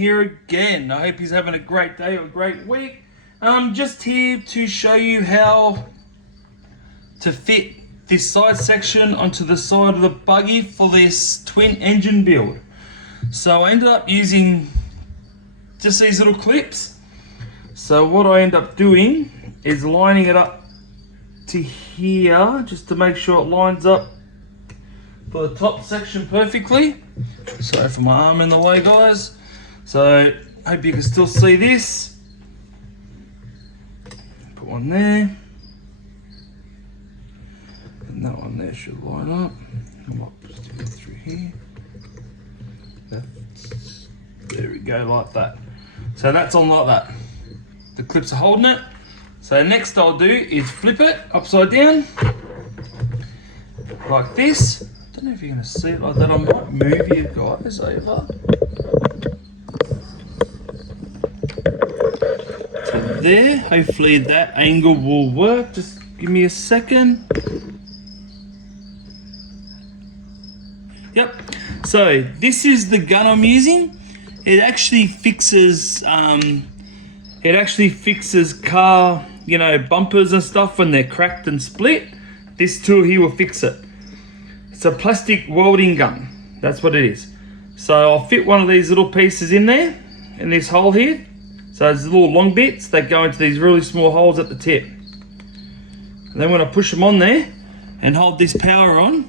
here again. I hope he's having a great day or a great week. Just here to show you how to fit this side section onto the side of the buggy for this twin engine build. So I ended up using just these little clips. So what I end up doing is lining it up to here just to make sure it lines up for the top section perfectly. Sorry for my arm in the way, guys. So hope you can still see this. Put one there. And that one there should line up. Come up, stick it through here. There we go, like that. So that's on like that. The clips are holding it. So next I'll do is flip it upside down, like this. I don't know if you're going to see it like that. I might move you guys over to there. Hopefully that angle will work. Just give me a second. Yep. So this is the gun I'm using. It actually fixes car, bumpers and stuff when they're cracked and split. This tool here will fix it. It's a plastic welding gun. That's what it is. So I'll fit one of these little pieces in there, in this hole here. So there's little long bits that go into these really small holes at the tip. And then when I push them on there and hold this power on,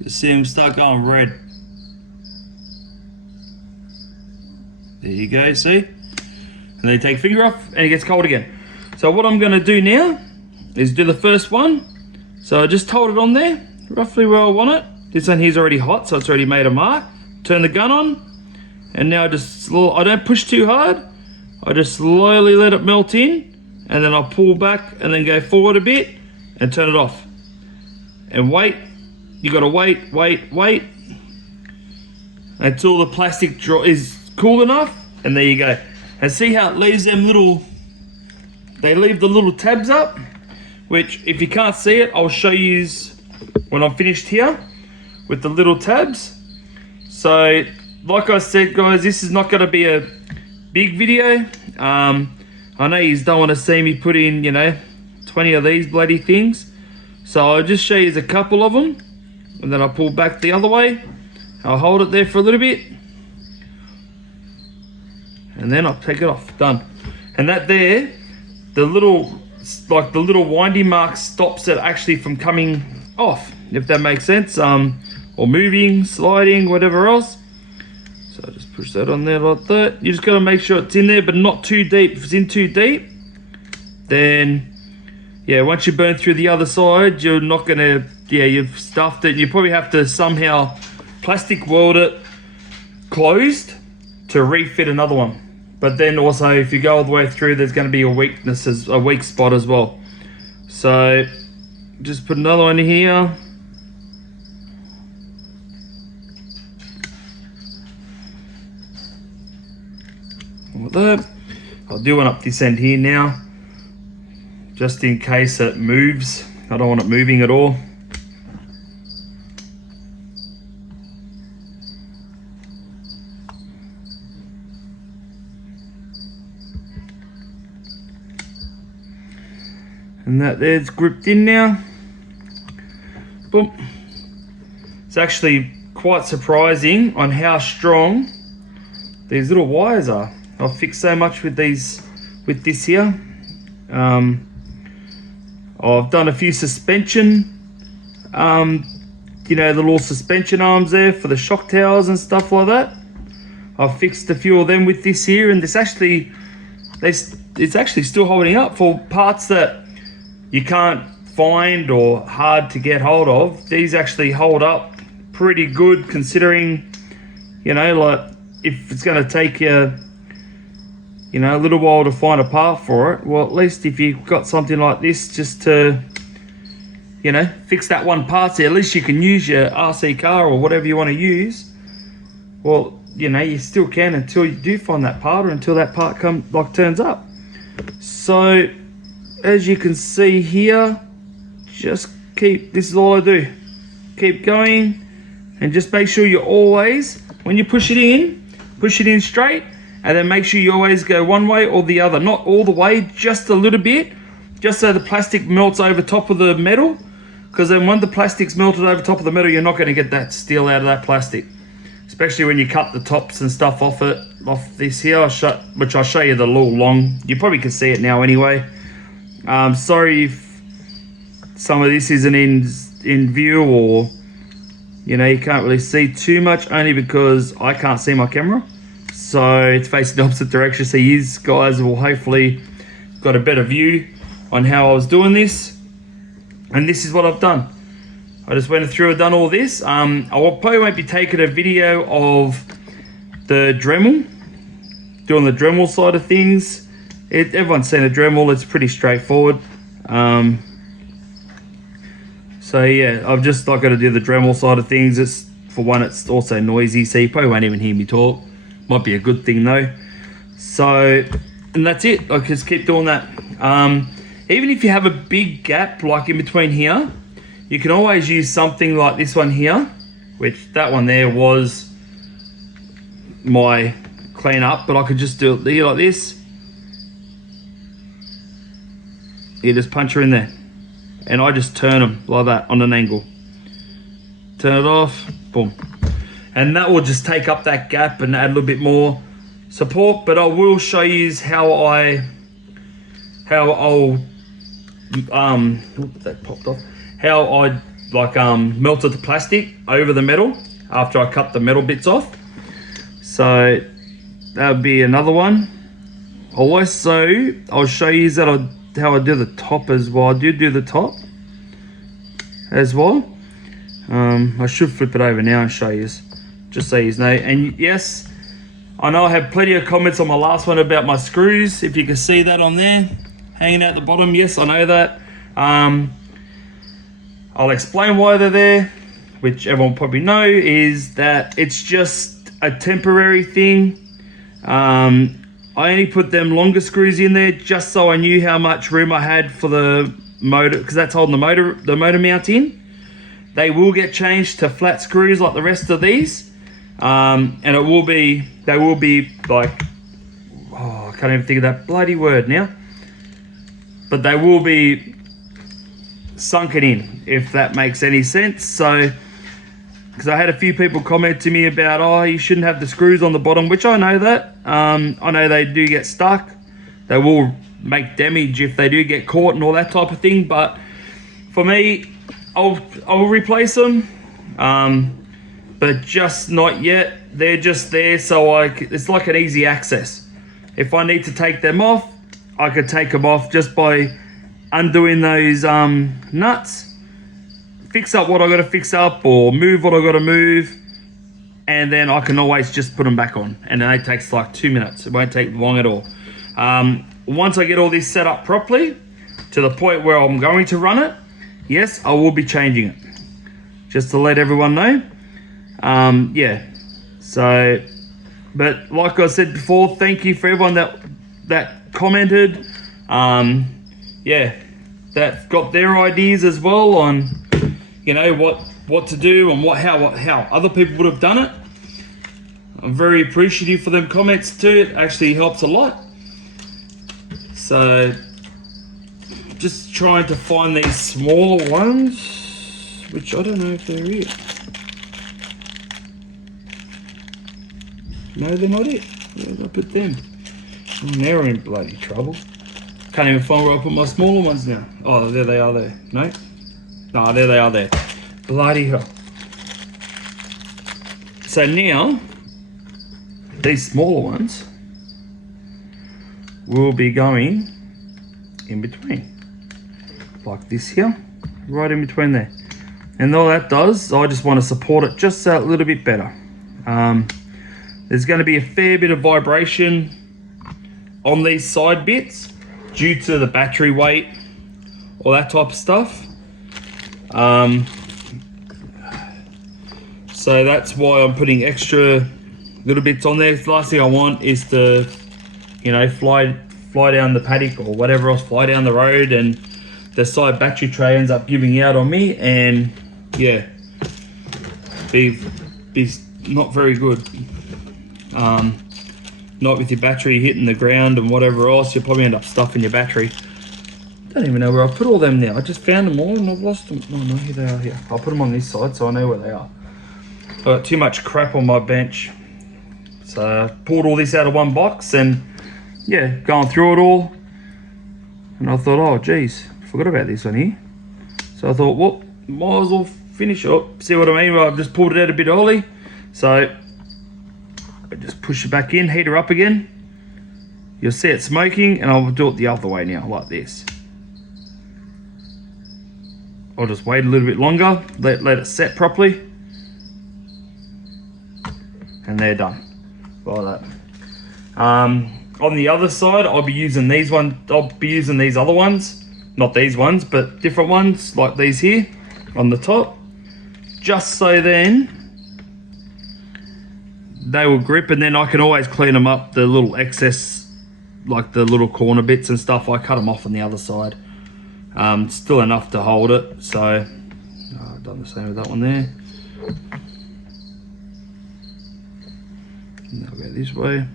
you'll see them start going red. There you go, see? And then you take your finger off and it gets cold again. So what I'm gonna do now is do the first one. So I just hold it on there, roughly where I want it. This one here's already hot, so it's already made a mark. Turn the gun on, and now I don't push too hard. I just slowly let it melt in, and then I'll pull back and then go forward a bit and turn it off. And wait, you gotta wait until the plastic is cool enough, and there you go. And see how it leaves them they leave the little tabs up, which if you can't see it, I'll show you when I'm finished here with the little tabs. So like I said, guys, this is not going to be a big video. I know you don't want to see me put in 20 of these bloody things, so I'll just show you a couple of them, and then I'll pull back the other way. I'll hold it there for a little bit, and then I'll take it off. Done. And that there, the little windy mark stops it actually from coming off, if that makes sense, or moving, sliding, whatever else. So I just push that on there like that. You just got to make sure it's in there, but not too deep. If it's in too deep, then once you burn through the other side, you're not gonna, you've stuffed it. You probably have to somehow plastic weld it closed to refit another one. But then also, if you go all the way through, there's going to be a weak spot as well. So just put another one here. Like that. I'll do one up this end here now, just in case it moves. I don't want it moving at all. And that there's gripped in now. Boom. It's actually quite surprising on how strong these little wires are. I've fixed so much with this here. I've done a few suspension, the little suspension arms there for the shock towers and stuff like that. I've fixed a few of them with this here, and it's actually still holding up for parts that you can't find or hard to get hold of. These actually hold up pretty good, considering, like if it's going to take you, a little while to find a part for it. Well, at least if you've got something like this just to, fix that one part, at least you can use your RC car or whatever you want to use. Well, you still can until you do find that part, or until that part turns up. So as you can see here, just this is all I do. Keep going, and just make sure you always, when you push it in, push it in straight, and then make sure you always go one way or the other, not all the way, just a little bit, just so the plastic melts over top of the metal, because then when the plastic's melted over top of the metal, you're not going to get that steel out of that plastic, especially when you cut the tops and stuff off this here, which I'll show you the little long, you probably can see it now anyway. Sorry if some of this isn't in view, or you know, you can't really see too much, only because I can't see my camera, so it's facing the opposite direction, so you guys will hopefully got a better view on how I was doing this. And this is what I've done. I just went through and done all this. I probably won't be taking a video of the Dremel, doing the Dremel side of things. Everyone's seen a Dremel, it's pretty straightforward. So yeah, I've just not got to do the Dremel side of things. It's, for one, it's also noisy, so you probably won't even hear me talk. Might be a good thing though. So, and that's it. I just keep doing that. Even if you have a big gap like in between here, you can always use something like this one here, which that one there was my clean up, but I could just do it here like this. You just punch her in there, and I just turn them like that on an angle. Turn it off, boom. And that will just take up that gap and add a little bit more support, but I will show you how I'll that popped off. How I melted the plastic over the metal after I cut the metal bits off. So that would be another one. Also, I'll show you how I do the top as well. I do the top as well. I should flip it over now and show you, just so you know. And yes, I know I had plenty of comments on my last one about my screws. If you can see that on there, hanging out the bottom. Yes, I know that. I'll explain why they're there, which everyone probably know, is that it's just a temporary thing. I only put them longer screws in there just so I knew how much room I had for the motor, because that's holding the motor mount in. They will get changed to flat screws like the rest of these, and they will be like, oh, I can't even think of that bloody word now, but they will be sunken in, if that makes any sense. So, because I had a few people comment to me about, oh, you shouldn't have the screws on the bottom, which I know that. I know they do get stuck. They will make damage if they do get caught and all that type of thing. But for me, I'll replace them, but just not yet. They're just there, so it's like an easy access. If I need to take them off, I could take them off just by undoing those nuts, fix up what I got to fix up, or move what I got to move, and then I can always just put them back on, and then it takes like 2 minutes. It won't take long at all. Once I get all this set up properly to the point where I'm going to run it, yes, I will be changing it, just to let everyone know. Yeah, so, but like I said before, thank you for everyone that commented. Yeah, that got their ideas as well on, you know, what to do and how other people would have done it. I'm very appreciative for them comments too. It actually helps a lot. So just trying to find these smaller ones, which I don't know if they're it. No, they're not it. Where did I put them? Now we're in bloody trouble. Can't even find where I put my smaller ones now. Oh, there they are there. No? No, there they are there. Bloody hell. So now, these smaller ones will be going in between. Like this here, right in between there. And all that does, I just want to support it just a little bit better. There's going to be a fair bit of vibration on these side bits due to the battery weight, all that type of stuff. So that's why I'm putting extra little bits on there. The last thing I want is to, you know, fly down the paddock or whatever else, fly down the road, and the side battery tray ends up giving out on me, and yeah, be not very good. Not with your battery hitting the ground and whatever else. You'll probably end up stuffing your battery. Don't even know where I put all them now. I just found them all and I've lost them. Oh no, here they are here. I'll put them on this side so I know where they are. I've got too much crap on my bench. So I pulled all this out of one box and yeah, going through it all. And I thought, oh geez, forgot about this one here. So I thought, well, might as well finish up. See what I mean? I've just pulled it out a bit early. So I just push it back in, heat her up again. You'll see it smoking and I'll do it the other way now, like this. I'll just wait a little bit longer, let it set properly. And they're done, like that. On the other side, I'll be using these ones. I'll be using these other ones, not these ones, but different ones like these here on the top. Just so then they will grip, and then I can always clean them up. The little excess, like the little corner bits and stuff, I cut them off on the other side. Still enough to hold it, so I've done the same with that one there. And I'll go this way.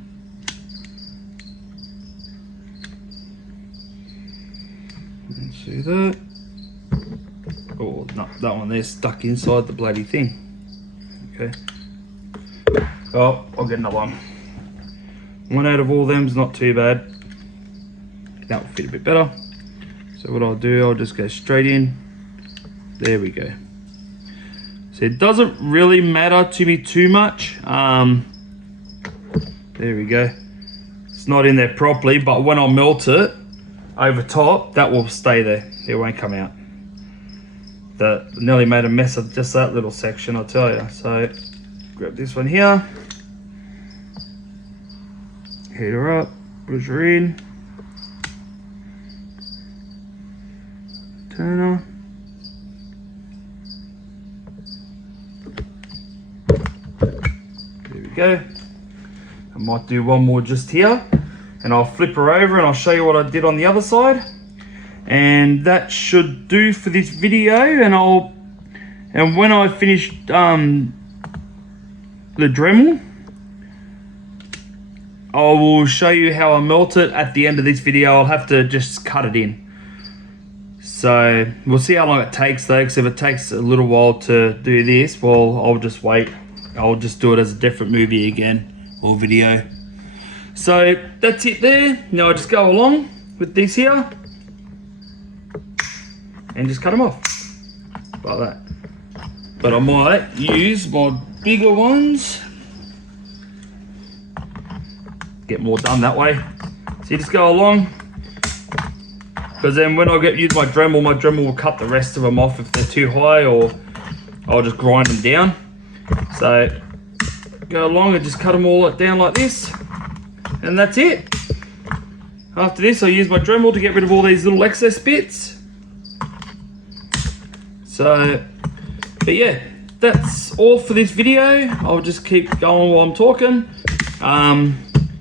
And see that? Oh no, that one there's stuck inside the bloody thing. Okay. Oh, I'll get another one. One out of all them's not too bad. That will fit a bit better. So what I'll do, I'll just go straight in. There we go. So it doesn't really matter to me too much. There we go. It's not in there properly, but when I melt it over top, that will stay there. It won't come out. That nearly made a mess of just that little section, I'll tell you. So grab this one here. Heat her up, push her in. Turner. There we go. I might do one more just here and I'll flip her over and I'll show you what I did on the other side. And that should do for this video, and when I finish the Dremel, I will show you how I melt it at the end of this video. I'll have to just cut it in. So we'll see how long it takes though, because if it takes a little while to do this, well, I'll just wait. I'll just do it as a different movie again, or video. So that's it there. Now I just go along with this here and just cut them off, like that. But I might use my bigger ones. Get more done that way. So you just go along, because then when I use my Dremel will cut the rest of them off if they're too high, or I'll just grind them down. So go along and just cut them all down like this, and that's it. After this, I use my Dremel to get rid of all these little excess bits. So, but yeah, that's all for this video. I'll just keep going while I'm talking.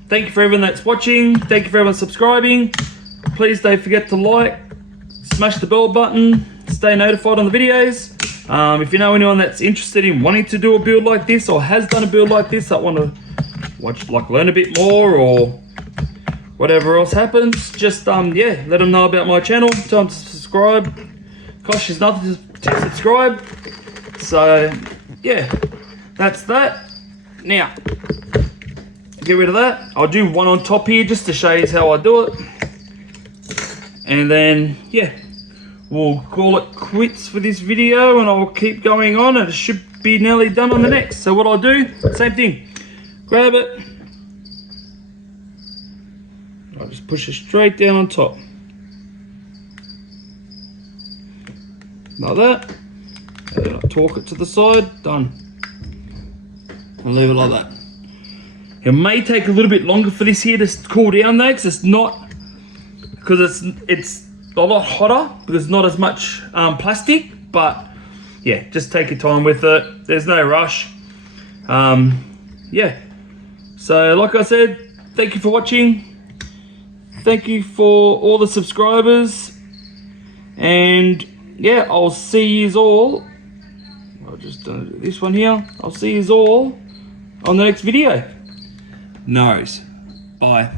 Thank you for everyone that's watching. Thank you for everyone subscribing. Please don't forget to like, smash the bell button, stay notified on the videos. If you know anyone that's interested in wanting to do a build like this, or has done a build like this, that want to watch, like learn a bit more, or whatever else happens, just yeah, let them know about my channel. Tell them to subscribe. Costs you nothing to subscribe. So yeah, that's that. Now get rid of that. I'll do one on top here just to show you how I do it, and then yeah, we'll call it quits for this video, and I'll keep going on, and it should be nearly done on the next. So what I'll do, same thing, grab it, I'll just push it straight down on top like that, and then I'll torque it to the side, done, and leave it like that. It may take a little bit longer for this here to cool down though, because it's a lot hotter, because there's not as much plastic. But yeah, just take your time with it. There's no rush. Yeah. So like I said, thank you for watching. Thank you for all the subscribers. And yeah, I'll see yous all. I'll just do this one here. I'll see yous all on the next video. knows. Bye.